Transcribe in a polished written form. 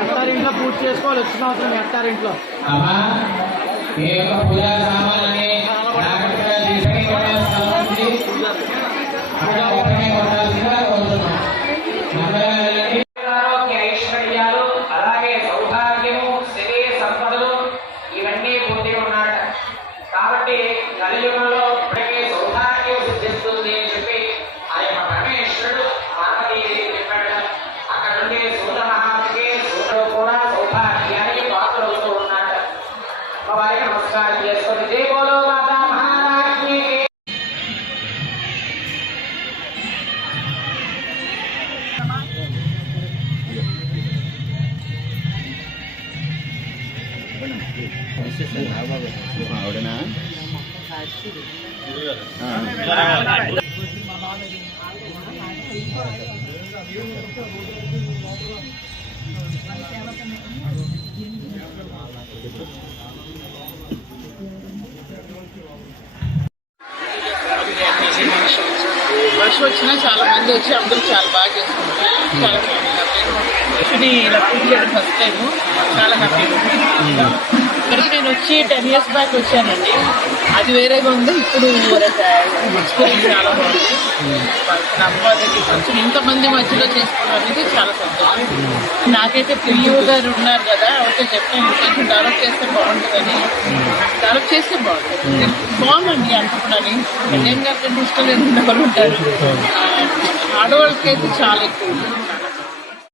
అత్తారింట్లో పూజ చేసుకోవాలి. వచ్చిన అవసరం అత్తారింట్లో ఐశ్వర్యాలు అలాగే సౌభాగ్యము శరీర సంపదలు ఇవన్నీ పొంది ఉన్నాడు. కాబట్టి కలియుగంలో సౌభాగ్యం సిద్ధిస్తుంది అని చెప్పి ఆ యొక్క పరమేశ్వరుడు పార్వతీదేవి చెప్పాడు. అక్కడ నుండి సూత మహాత్ముడికి సూతుడు కూడా సౌభాగ్యానికి పాత్రవుతూ ఉన్నాడు. వారికి నమస్కారం చేసుకుని దేవోలో మాతా మహారాజ్ఞి ఆవిడనా వర్షం వచ్చినా చాలా మంది వచ్చి అందరూ చాలా బాగా చేసుకుంటారు. చాలా బాగుంది. ఇలా పూజ చేయడం ఫస్ట్ టైము. చాలా హ్యాపీగా ఉంది. ఇక్కడికి నేను వచ్చి 10 years బ్యాక్ వచ్చానండి. అది వేరేగా ఉంది. ఇప్పుడు ఎక్స్పీరియన్స్ చాలా బాగుంది. అమ్మవారికి కొంచెం ఇంతమంది మధ్యలో చేసుకోవడం అనేది చాలా సంతోషం. నాకైతే పిల్లలు గారు ఉన్నారు కదా, అవతో చెప్పాను కొంచెం డెవలప్ చేస్తే బాగుంటుందని. డెవలప్ చేస్తే బాగుంటుంది. బాగుందండి అనుకున్నాను. కళ్యాణ్ గారి కంటే ఇష్టం లేని ఎవరు ఉంటారు. ఆడవాళ్ళకి అయితే చాలా ఎక్కువ.